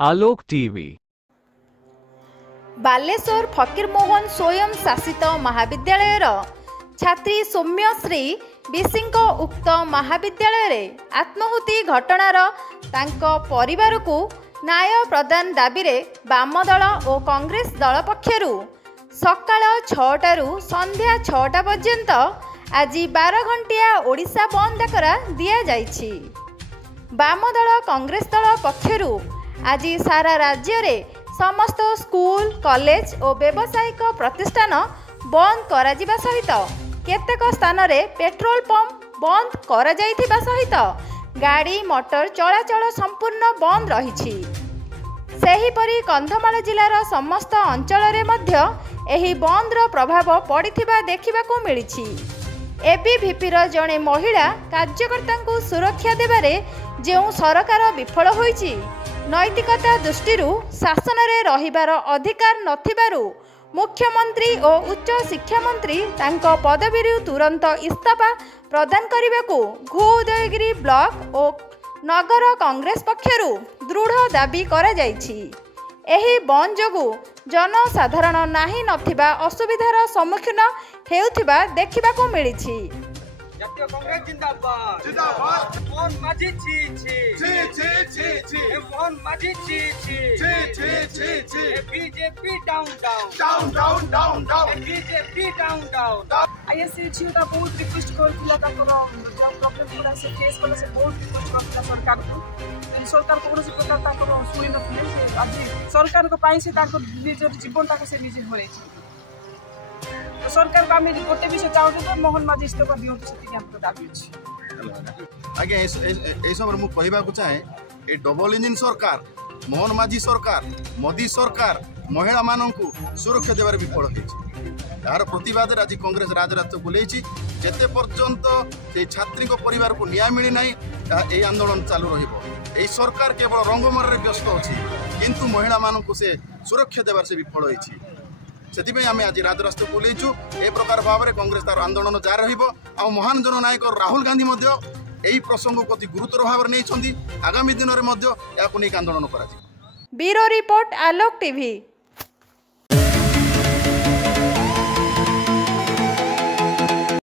आलोक TV Baleshwar Fakir Mohan स्वयं शासित महाविद्यालयर छात्री सौम्यश्री विसिंक उक्त महाविद्यालय आत्महुति घटनार तांको परिवार को न्याय प्रदान दाबी रे वामदल और कांग्रेस दल पक्षरु सकाळ 6टारू संध्या 6टा पर्यंत आज 12 घंटिया ओडिशा बंद डाकरा दिया जाइछि। वामदल कांग्रेस दल पक्षरु आज सारा राज्य रे समस्त स्कूल कॉलेज और व्यावसायिक प्रतिष्ठान बंद करा जिबा सहित केतेक स्थान रे पेट्रोल पंप बंद करा जाइथिबा सहित गाड़ी मोटर चलाचल संपूर्ण बंद रहिछि। सेहीपरि कंधमाल जिलार समस्त अंचल रे मध्य एही बंदर प्रभाव पड़िथिबा देखिबाकू मिलिछि। एबीवीपी रो जणे महिला कार्यकर्ता को सुरक्षा देबारे जेउ सरकार विफल होइछि नैतिकता दृष्टि शासन में रहिबार अधिकार नथिबारु मुख्यमंत्री और उच्च शिक्षा मंत्री तांको पदवी तुरंत इस्तीफा प्रदान करने घो उदयगिरी ब्लॉक और नगर कांग्रेस पक्षरु दृढ़ दाबी करा जाइछि। एही बंद जोगु जनसाधारण नाही नथिबा असुविधार सम्मुखीन हेउथिबा देखिबाकू मिलिछि। जातीय कांग्रेस जिंदाबाद जिंदाबाद मोहन माझी छी छी छी छी छी मोहन माझी छी छी छी छी छी BJP down down down down down down BJP down down ISC छिटा बहुत रिक्वेस्ट करथिला ताकर जो प्रॉब्लम पूरा से केस कले से बहुत रिक्वेस्ट करथिला सरकार को सरकार को कोनोसी प्रकार ताकर सुनि नथिले आज सरकार को पाई से ताकर निजर जीवन ताको से निजे होरे तो सरकार को आम गोटे विषय चाहूँ तो मोहन माझी इस्तीफा दिवत से दाबी आज्ञा ये समय मुझे कहवाक चाहे ये डबल इंजिन सरकार मोहन माझी सरकार मोदी सरकार महिला मानू सुरक्षा देवार विफल यार प्रतिवाद आज कांग्रेस राजरास्ता बुलाई जेते पर्यंत से छात्री परिवार को न्याय मिलना यही आंदोलन चालू रही सरकार केवल रंगमर व्यस्त अच्छी किंतु महिला मानू से सुरक्षा देवार से विफल होती से आम आज राजरास्ता बुलेचु ए प्रकार भाव में कांग्रेस तार आंदोलन जारी रहा महान जननायक राहुल गांधी यही प्रसंग प्रति गुरुतर भाव नहीं आगामी दिन में आंदोलन कर। ब्यूरो रिपोर्ट आलोक टीवी।